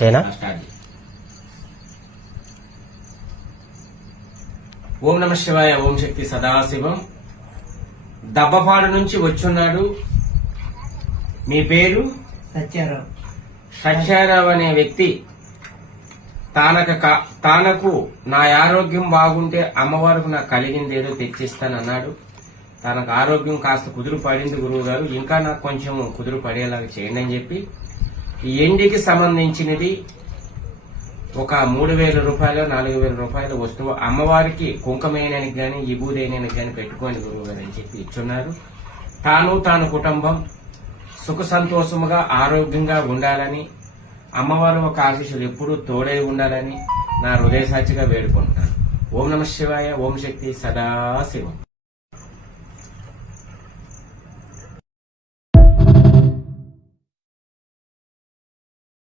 China ఓం నమ శివాయ, ఓం శక్తి సదాశివం. దబ్బపాడు నుంచి వచ్చున్నాడు. మీ పేరు? సత్యారావు. సత్యారావు అనే వ్యక్తి తానకు నా ఆరోగ్యం బాగుంటే అమ్మవారికి నాకు కలిగింది ఏదో తెచ్చిస్తానన్నాడు. తనకు ఆరోగ్యం కాస్త కుదురు పడింది గురువు గారు, ఇంకా నాకు కొంచెం కుదురు పడేలాగా చేయండి అని చెప్పి ఈ ఎండికి సంబంధించినది ఒక 3,000 రూపాయలు 4,000 రూపాయల వస్తువు అమ్మవారికి కుంకుమేనానికి గాని విభూదేనానికి గాని పెట్టుకోండి గురువు గారు అని చెప్పి ఇచ్చున్నారు. తాను కుటుంబం సుఖ సంతోషముగా ఆరోగ్యంగా ఉండాలని, అమ్మవారు ఒక ఆశీస్సులు ఎప్పుడూ తోడై ఉండాలని నా హృదయ సాక్షిగా వేడుకుంటున్నాను. ఓం నమ శివాయ, ఓం శక్తి సదాశివం.